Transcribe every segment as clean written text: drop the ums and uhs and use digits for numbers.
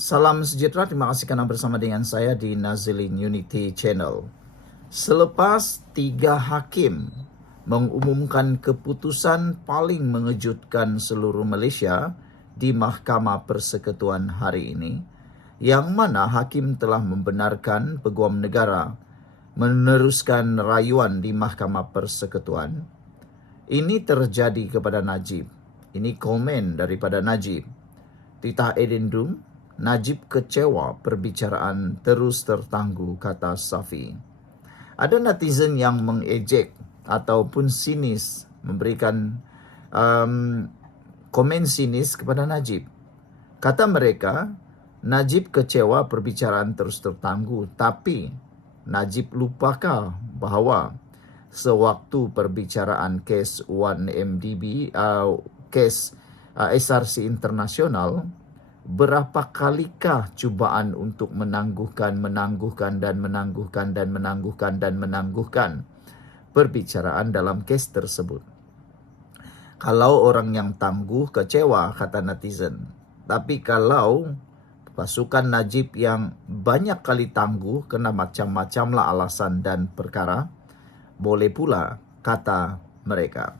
Salam sejahtera, terima kasih karena bersama dengan saya di Nazilin Unity Channel. Selepas 3 hakim mengumumkan keputusan paling mengejutkan seluruh Malaysia di Mahkamah Persekutuan hari ini, yang mana hakim telah membenarkan Peguam Negara meneruskan rayuan di Mahkamah Persekutuan, ini terjadi kepada Najib. Ini komen daripada Najib. Titah edendum, Najib kecewa perbicaraan terus tertangguh, kata Safi. Ada netizen yang mengejek ataupun sinis, memberikan komen sinis kepada Najib. Kata mereka, Najib kecewa perbicaraan terus tertangguh, tapi Najib lupakah bahawa sewaktu perbicaraan kes 1MDB, kes SRC Internasional, berapa kalikah cubaan untuk menangguhkan perbicaraan dalam kes tersebut. Kalau orang yang tangguh kecewa, kata netizen. Tapi kalau pasukan Najib yang banyak kali tangguh kena macam-macamlah alasan dan perkara, boleh pula, kata mereka.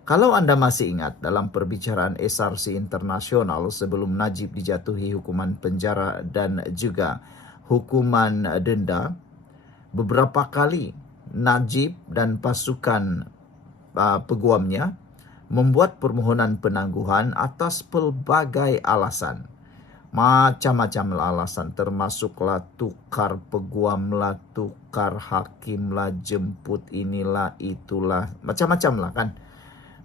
Kalau anda masih ingat dalam perbicaraan SRC Internasional sebelum Najib dijatuhi hukuman penjara dan juga hukuman denda, beberapa kali Najib dan pasukan peguamnya membuat permohonan penangguhan atas pelbagai alasan. Macam-macam alasan, termasuklah tukar peguam lah, tukar hakim lah, jemput inilah, itulah, macam-macam lah kan.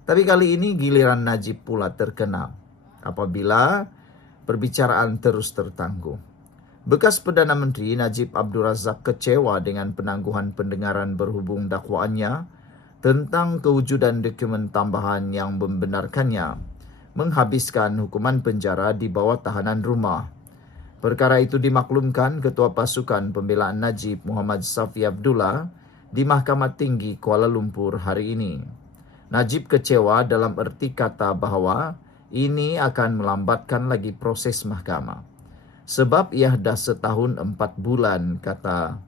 Tapi kali ini giliran Najib pula terkena apabila perbicaraan terus tertangguh. Bekas Perdana Menteri Najib Abdul Razak kecewa dengan penangguhan pendengaran berhubung dakwaannya tentang kewujudan dokumen tambahan yang membenarkannya menghabiskan hukuman penjara di bawah tahanan rumah. Perkara itu dimaklumkan Ketua Pasukan Pembelaan Najib Muhammad Safi Abdullah di Mahkamah Tinggi Kuala Lumpur hari ini. Najib kecewa dalam erti kata bahawa ini akan melambatkan lagi proses mahkamah. Sebab ia dah setahun 4 bulan, kata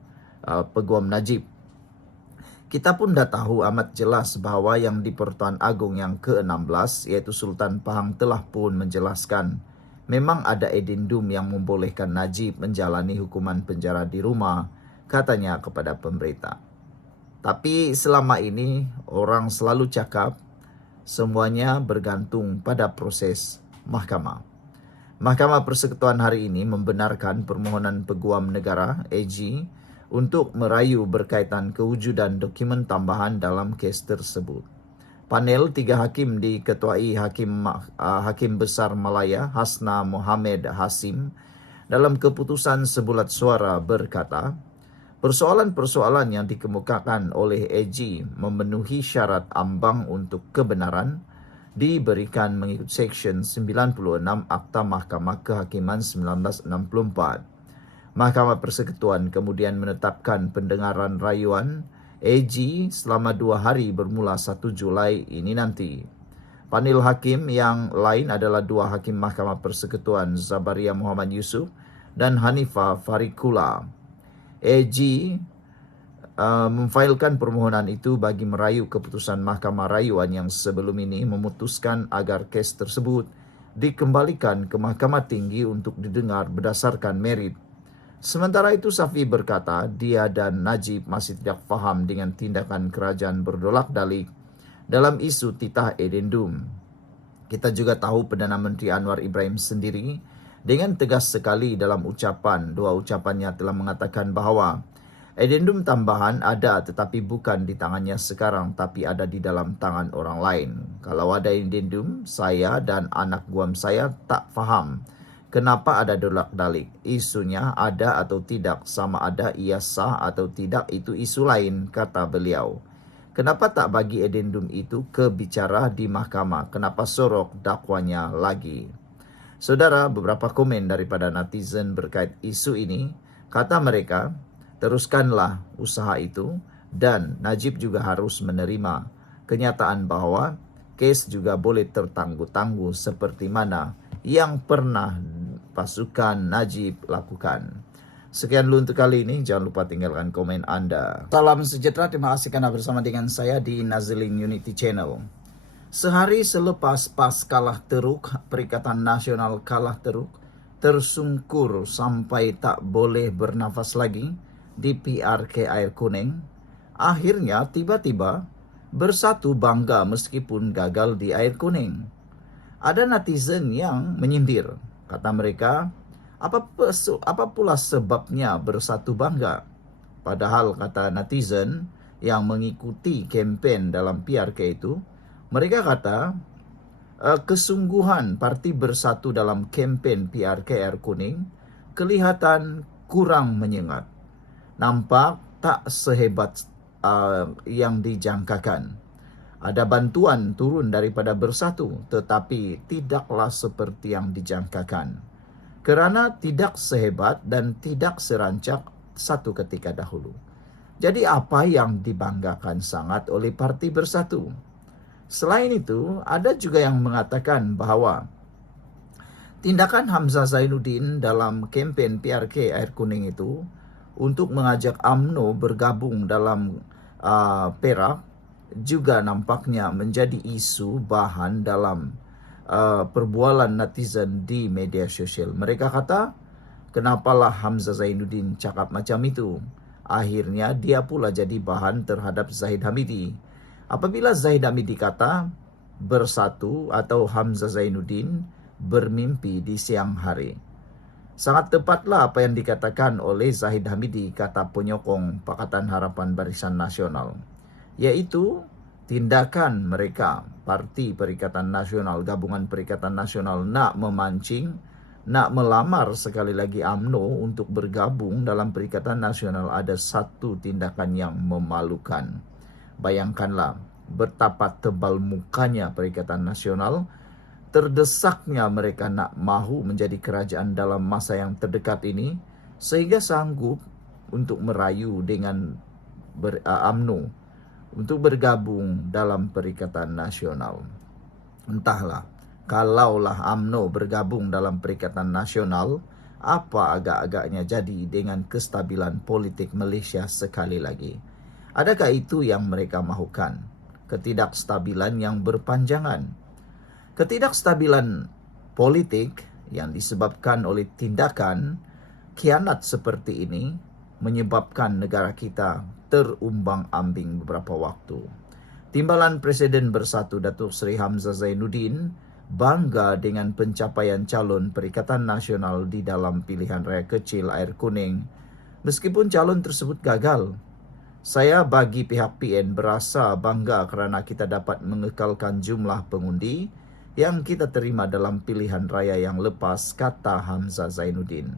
Peguam Najib. Kita pun dah tahu amat jelas bahawa yang di Pertuan Agong yang ke-16 iaitu Sultan Pahang telah pun menjelaskan memang ada edendum yang membolehkan Najib menjalani hukuman penjara di rumah, katanya kepada pemberita. Tapi selama ini orang selalu cakap semuanya bergantung pada proses mahkamah. Mahkamah Persekutuan hari ini membenarkan permohonan Peguam Negara AG untuk merayu berkaitan kewujudan dokumen tambahan dalam kes tersebut. Panel 3 hakim diketuai Hakim Besar Malaya Hasna Mohamed Hasim dalam keputusan sebulat suara berkata, persoalan-persoalan yang dikemukakan oleh AG memenuhi syarat ambang untuk kebenaran diberikan mengikut Seksyen 96 Akta Mahkamah Kehakiman 1964. Mahkamah Persekutuan kemudian menetapkan pendengaran rayuan AG selama 2 hari bermula 1 Julai ini nanti. Panel hakim yang lain adalah 2 hakim Mahkamah Persekutuan, Zabaria Muhammad Yusuf dan Hanifah Farikula. AG memfailkan permohonan itu bagi merayu keputusan Mahkamah Rayuan yang sebelum ini memutuskan agar kes tersebut dikembalikan ke Mahkamah Tinggi untuk didengar berdasarkan merit. Sementara itu Safi berkata dia dan Najib masih tidak faham dengan tindakan kerajaan berdolak-dalik dalam isu titah edendum. Kita juga tahu Perdana Menteri Anwar Ibrahim sendiri dengan tegas sekali dalam dua ucapannya telah mengatakan bahawa edendum tambahan ada tetapi bukan di tangannya sekarang tapi ada di dalam tangan orang lain. Kalau ada edendum, saya dan anak guam saya tak faham kenapa ada dolak-dalik. Isunya ada atau tidak, sama ada ia sah atau tidak itu isu lain, kata beliau. Kenapa tak bagi edendum itu ke bicara di mahkamah? Kenapa sorok dakwanya lagi? Saudara, beberapa komen daripada netizen berkait isu ini, kata mereka, teruskanlah usaha itu dan Najib juga harus menerima kenyataan bahawa kes juga boleh tertangguh-tangguh seperti mana yang pernah pasukan Najib lakukan. Sekian dulu untuk kali ini. Jangan lupa tinggalkan komen Anda. Salam sejahtera. Terima kasih karena bersama dengan saya di Nazilin Unity Channel. Sehari selepas PAS kalah teruk, Perikatan Nasional kalah teruk, tersungkur sampai tak boleh bernafas lagi di PRK Air Kuning, akhirnya tiba-tiba bersatu bangga meskipun gagal di Air Kuning. Ada netizen yang menyindir. Kata mereka, apa pula sebabnya bersatu bangga? Padahal kata netizen yang mengikuti kempen dalam PRK itu, mereka kata kesungguhan parti bersatu dalam kempen PRK Air Kuning kelihatan kurang menyengat. Nampak tak sehebat yang dijangkakan. Ada bantuan turun daripada bersatu, tetapi tidaklah seperti yang dijangkakan. Kerana tidak sehebat dan tidak serancak satu ketika dahulu. Jadi apa yang dibanggakan sangat oleh parti bersatu? Selain itu, ada juga yang mengatakan bahawa tindakan Hamzah Zainuddin dalam kempen PRK Air Kuning itu untuk mengajak UMNO bergabung dalam Perak juga nampaknya menjadi isu bahan dalam perbualan netizen di media sosial. Mereka kata, kenapalah Hamzah Zainuddin cakap macam itu? Akhirnya dia pula jadi bahan terhadap Zahid Hamidi. Apabila Zahid Hamidi kata bersatu atau Hamzah Zainuddin bermimpi di siang hari. Sangat tepatlah apa yang dikatakan oleh Zahid Hamidi, kata penyokong Pakatan Harapan Barisan Nasional, yaitu tindakan mereka, Parti Perikatan Nasional, Gabungan Perikatan Nasional, nak memancing, nak melamar sekali lagi UMNO untuk bergabung dalam Perikatan Nasional ada satu tindakan yang memalukan. Bayangkanlah betapa tebal mukanya Perikatan Nasional, terdesaknya mereka nak mahu menjadi kerajaan dalam masa yang terdekat ini, sehingga sanggup untuk merayu dengan UMNO untuk bergabung dalam Perikatan Nasional. Entahlah, kalaulah UMNO bergabung dalam Perikatan Nasional, apa agak-agaknya jadi dengan kestabilan politik Malaysia sekali lagi? Adakah itu yang mereka mahukan? Ketidakstabilan yang berpanjangan. Ketidakstabilan politik yang disebabkan oleh tindakan khianat seperti ini menyebabkan negara kita terumbang-ambing beberapa waktu. Timbalan Presiden Bersatu Datuk Seri Hamzah Zainuddin bangga dengan pencapaian calon Perikatan Nasional di dalam pilihan raya kecil Air Kuning, meskipun calon tersebut gagal. Saya bagi pihak PN berasa bangga kerana kita dapat mengekalkan jumlah pengundi yang kita terima dalam pilihan raya yang lepas, kata Hamzah Zainuddin.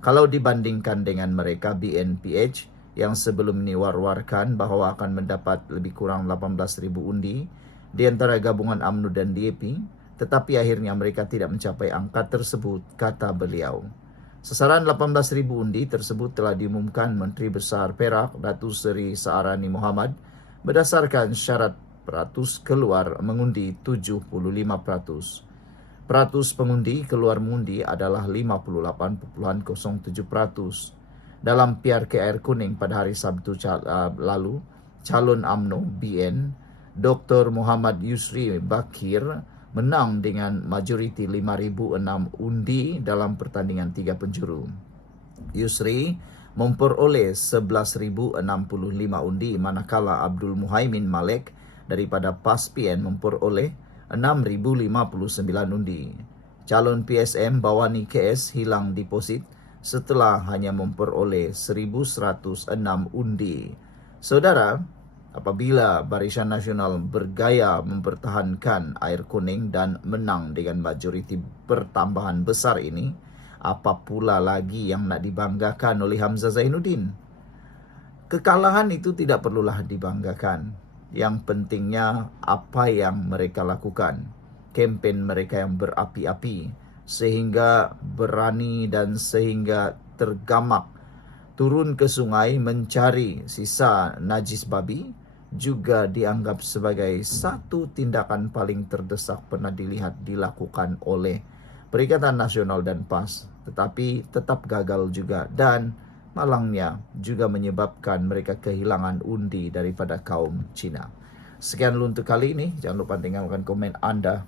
Kalau dibandingkan dengan mereka BNPH yang sebelum ini war-warkan bahawa akan mendapat lebih kurang 18,000 undi di antara gabungan UMNO dan DAP, tetapi akhirnya mereka tidak mencapai angka tersebut, kata beliau. Sasaran 18,000 undi tersebut telah diumumkan Menteri Besar Perak, Datuk Seri Saarani Mohamad, berdasarkan syarat peratus keluar mengundi 75%. Peratus pengundi keluar mengundi adalah 58.07%. Dalam PRK Air Kuning pada hari Sabtu lalu, calon UMNO BN Dr. Muhammad Yusri Bakir menang dengan majoriti 5,006 undi dalam pertandingan 3 penjuru. Yusri memperoleh 11,065 undi, manakala Abdul Muhaimin Malik daripada PAS PN memperoleh 6,059 undi. Calon PSM Bawani KS hilang deposit setelah hanya memperoleh 1,106 undi. Saudara, apabila Barisan Nasional bergaya mempertahankan Air Kuning dan menang dengan majoriti pertambahan besar ini, apa pula lagi yang nak dibanggakan oleh Hamzah Zainuddin? Kekalahan itu tidak perlulah dibanggakan. Yang pentingnya apa yang mereka lakukan, kempen mereka yang berapi-api, sehingga berani dan sehingga tergamak turun ke sungai mencari sisa najis babi, juga dianggap sebagai satu tindakan paling terdesak pernah dilihat dilakukan oleh Perikatan Nasional dan PAS, tetapi tetap gagal juga, dan malangnya juga menyebabkan mereka kehilangan undi daripada kaum Cina. Sekian dulu untuk kali ini. Jangan lupa tinggalkan komen Anda